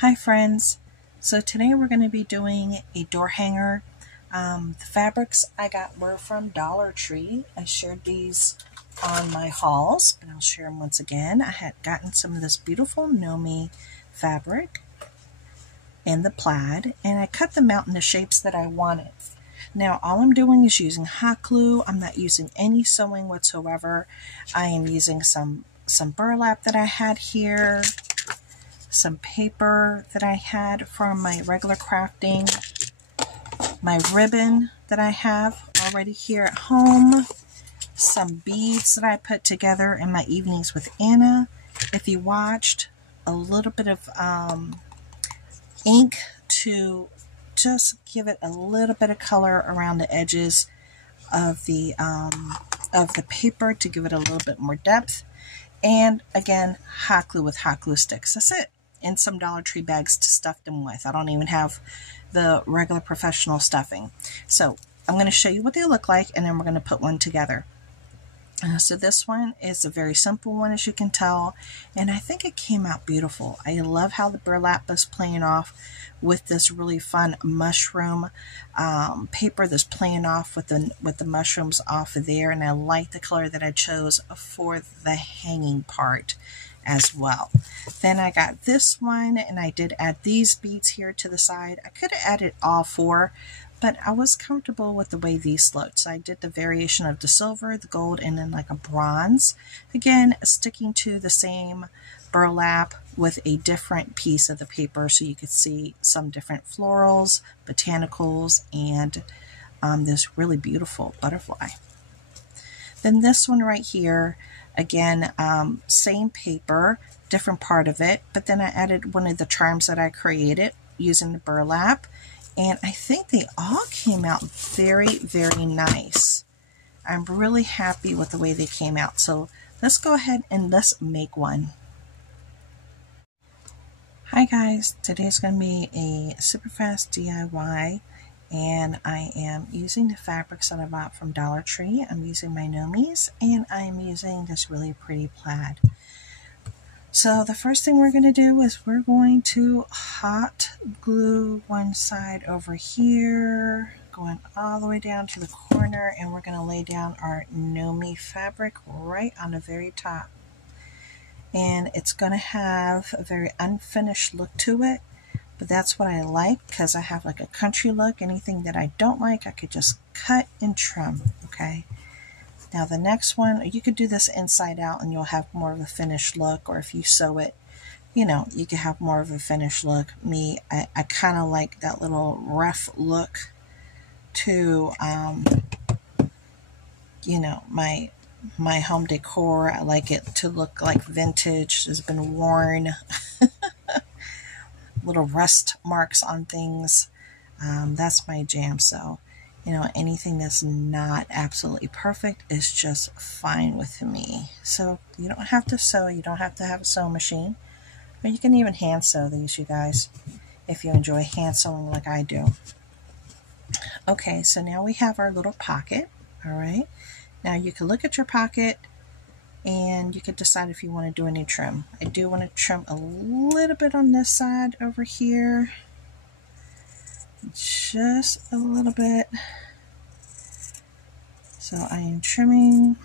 Hi friends, so today we're going to be doing a door hanger. The fabrics I got were from Dollar Tree. I shared these on my hauls, but I'll share them once again. I had gotten some of this beautiful Nomi fabric in the plaid, and I cut them out in the shapes that I wanted. Now all I'm doing is using hot glue. I'm not using any sewing whatsoever. I am using some burlap that I had here, some paper that I had from my regular crafting, my ribbon that I have already here at home, some beads that I put together in my evenings with Anna. If you watched, a little bit of ink to just give it a little bit of color around the edges of the paper to give it a little bit more depth. And again, hot glue with hot glue sticks. That's it. And some Dollar Tree bags to stuff them with. I don't even have the regular professional stuffing. So I'm going to show you what they look like, and then we're going to put one together. So this one is a very simple one, as you can tell, and I think it came out beautiful. I love how the burlap is playing off with this really fun mushroom paper that's playing off with the mushrooms off of there, and I like the color that I chose for the hanging part as well. Then I got this one, and I did add these beads here to the side. I could have added all four, but I was comfortable with the way these looked. So I did the variation of the silver, the gold, and then like a bronze. Again, sticking to the same burlap with a different piece of the paper so you could see some different florals, botanicals, and this really beautiful butterfly. Then this one right here, again, same paper, different part of it, but then I added one of the charms that I created using the burlap. And I think they all came out very, very nice. I'm really happy with the way they came out. So let's go ahead and let's make one. Hi guys, today's going to be a super fast DIY, and I am using the fabrics that I bought from Dollar Tree. I'm using my Nomis, and I'm using this really pretty plaid. So the first thing we're going to do is we're going to hot glue one side over here, going all the way down to the corner, and we're going to lay down our Nomi fabric right on the very top. And it's going to have a very unfinished look to it, but that's what I like because I have like a country look. Anything that I don't like, I could just cut and trim, okay? Now the next one, you could do this inside out and you'll have more of a finished look, or if you sew it, you know, you can have more of a finished look. I kind of like that little rough look to, you know, my home decor. I like it to look like vintage. It's been worn, little rust marks on things. That's my jam. So, you know, anything that's not absolutely perfect is just fine with me. So you don't have to sew. You don't have to have a sewing machine. But you can even hand sew these, you guys, if you enjoy hand sewing like I do. Okay, so now we have our little pocket. All right. Now you can look at your pocket and you can decide if you want to do any trim. I do want to trim a little bit on this side over here. Just a little bit. So I am trimming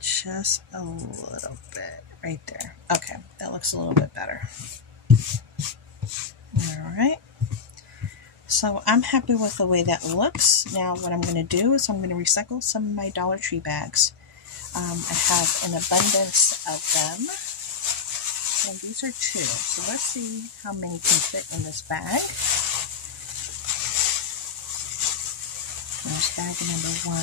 just a little bit right there. Okay, that looks a little bit better. All right. So I'm happy with the way that looks. Now what I'm going to do is I'm going to recycle some of my Dollar Tree bags. I have an abundance of them. And these are 2. So let's see how many can fit in this bag. There's bag number 1.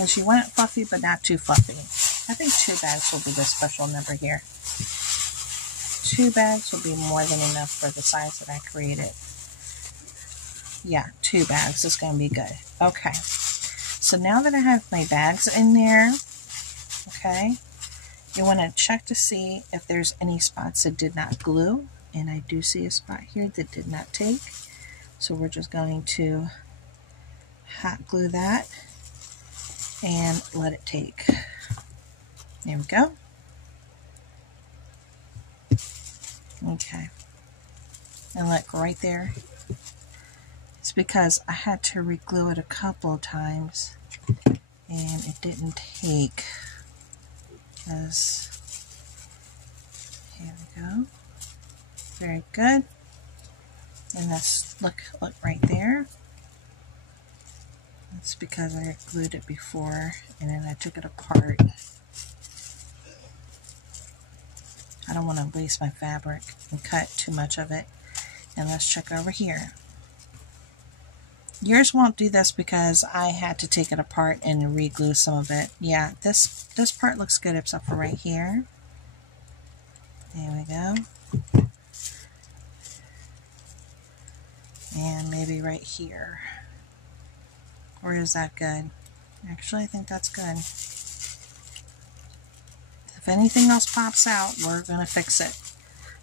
And she went fluffy, but not too fluffy. I think 2 bags will be the special number here. 2 bags will be more than enough for the size that I created. Yeah, 2 bags is going to be good. Okay. So now that I have my bags in there, okay, you want to check to see if there's any spots that did not glue. And I do see a spot here that did not take. So we're just going to hot glue that and let it take. There we go. Okay. And look right there. It's because I had to re-glue it a couple of times and it didn't take. Because here we go. Very good. And that's look right there. That's because I glued it before and then I took it apart. I don't want to waste my fabric and cut too much of it. And let's check over here. Yours won't do this because I had to take it apart and re-glue some of it. Yeah, this part looks good except for right here. There we go. And maybe right here. Or is that good? Actually, I think that's good. If anything else pops out, we're going to fix it.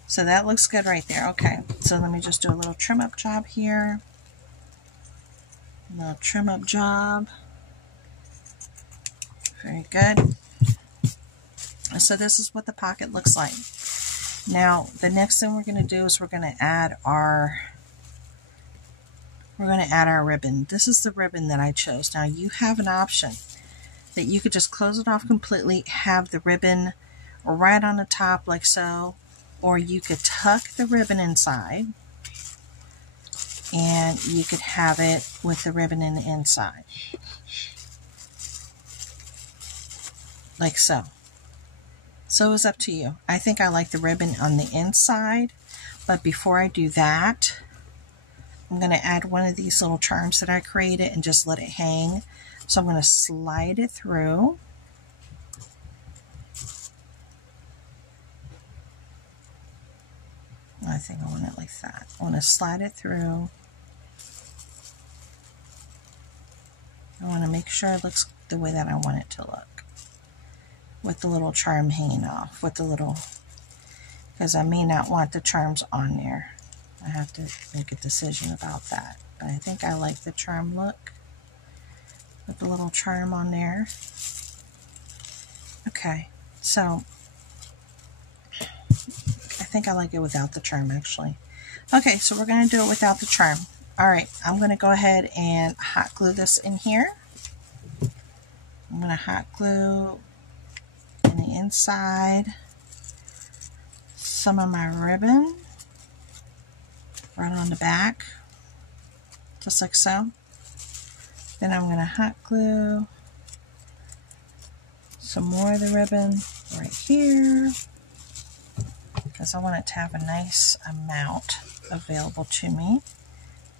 So that looks good right there. Okay, so let me just do a little trim up job here. A little trim up job. Very good. So this is what the pocket looks like. Now, the next thing we're going to do is we're going to add our ribbon. This is the ribbon that I chose. Now, you have an option that you could just close it off completely, have the ribbon right on the top like so, or you could tuck the ribbon inside and you could have it with the ribbon in the inside. Like so. So it's up to you. I think I like the ribbon on the inside, but before I do that, I'm going to add one of these little charms that I created and just let it hang. So I'm going to slide it through. I think I want it like that. I want to slide it through. I want to make sure it looks the way that I want it to look. With the little charm hanging off. With the little, because I may not want the charms on there. I have to make a decision about that. But I think I like the charm look. With the little charm on there. Okay, so I think I like it without the charm actually. Okay, so we're going to do it without the charm. Alright, I'm going to go ahead and hot glue this in here. I'm going to hot glue in the inside some of my ribbon right on the back, just like so. Then I'm going to hot glue some more of the ribbon right here because I want it to have a nice amount available to me.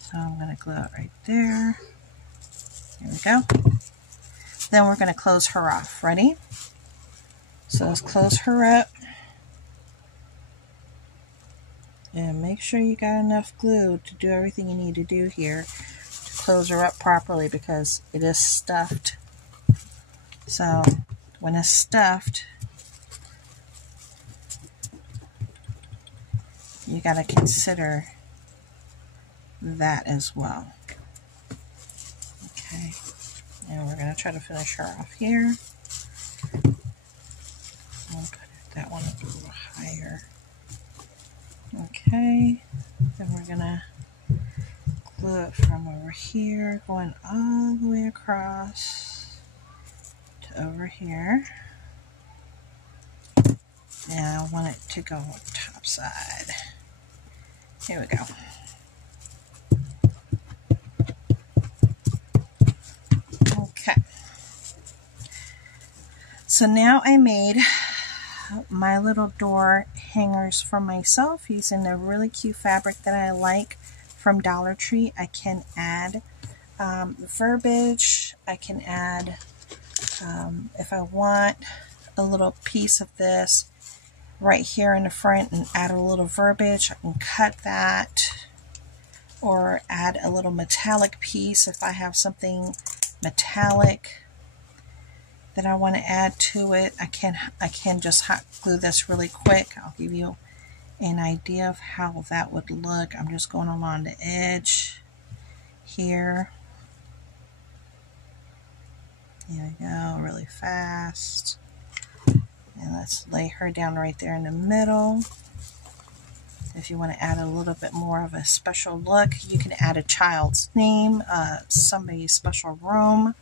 So I'm going to glue it right there. There we go. Then we're going to close her off. Ready? So let's close her up. And make sure you got enough glue to do everything you need to do here to close her up properly because it is stuffed. So when it's stuffed, you got to consider that as well. Okay, and we're going to try to finish her off here. I'll put that one up a little higher. Okay, then we're going to glue it from over here, going all the way across to over here. And I want it to go on the top side. Here we go. Okay. So now I made my little door hangers for myself using a really cute fabric that I like from Dollar Tree. I can add verbiage. I can add, if I want, a little piece of this right here in the front and add a little verbiage. I can cut that or add a little metallic piece if I have something metallic that I want to add to it. I can just hot glue this really quick. I'll give you an idea of how that would look. I'm just going along the edge here. There we go, really fast. Let's lay her down right there in the middle. If you want to add a little bit more of a special look, you can add a child's name, somebody's special room,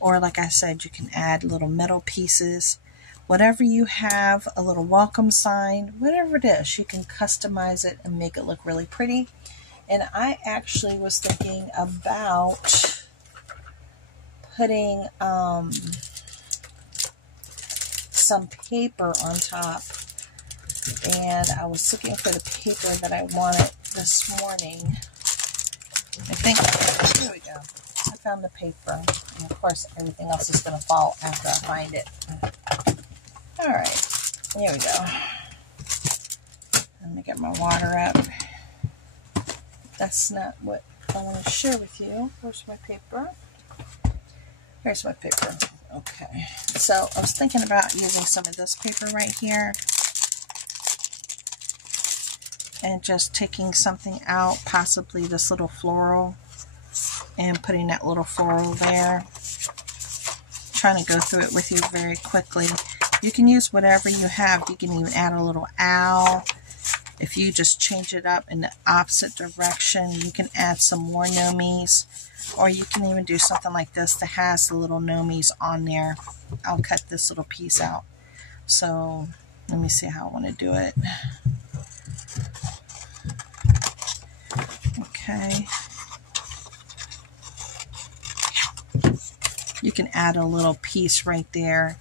or like I said, you can add little metal pieces. Whatever you have, a little welcome sign, whatever it is, you can customize it and make it look really pretty. And I actually was thinking about putting some paper on top. And I was looking for the paper that I wanted this morning. I think, here we go. I found the paper. And of course, everything else is going to fall after I find it. Alright, here we go. Let me get my water up. That's not what I want to share with you. Where's my paper? Here's my paper. Okay. So I was thinking about using some of this paper right here. And just taking something out, possibly this little floral, and putting that little floral there. Trying to go through it with you very quickly. You can use whatever you have. You can even add a little owl. If you just change it up in the opposite direction, you can add some more nomies. Or you can even do something like this that has the little nomies on there. I'll cut this little piece out. So let me see how I want to do it. Okay. You can add a little piece right there.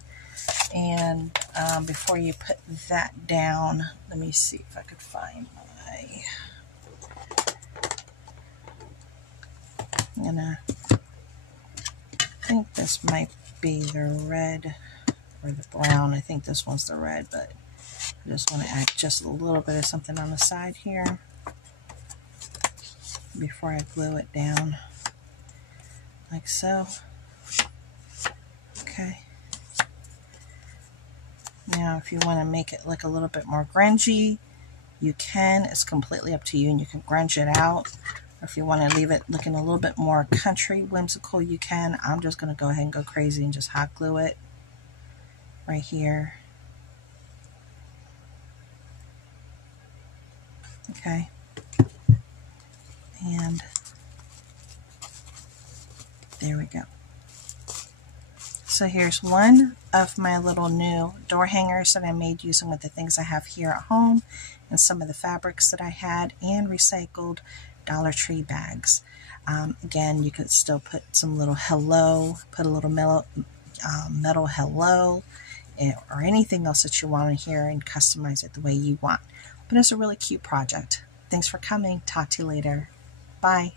And before you put that down, let me see if I could find my... I think this might be the red or the brown. I think this one's the red, but I just want to add just a little bit of something on the side here before I glue it down, like so. Okay. Now, if you want to make it look a little bit more grungy, you can. It's completely up to you, and you can grunge it out. Or if you want to leave it looking a little bit more country, whimsical, you can. I'm just going to go ahead and go crazy and just hot glue it right here. Okay. And there we go. So here's one of my little new door hangers that I made using with the things I have here at home and some of the fabrics that I had and recycled Dollar Tree bags. Again, you could still put some little hello, put a little metal hello, or anything else that you want in here and customize it the way you want. But it's a really cute project. Thanks for coming. Talk to you later. Bye.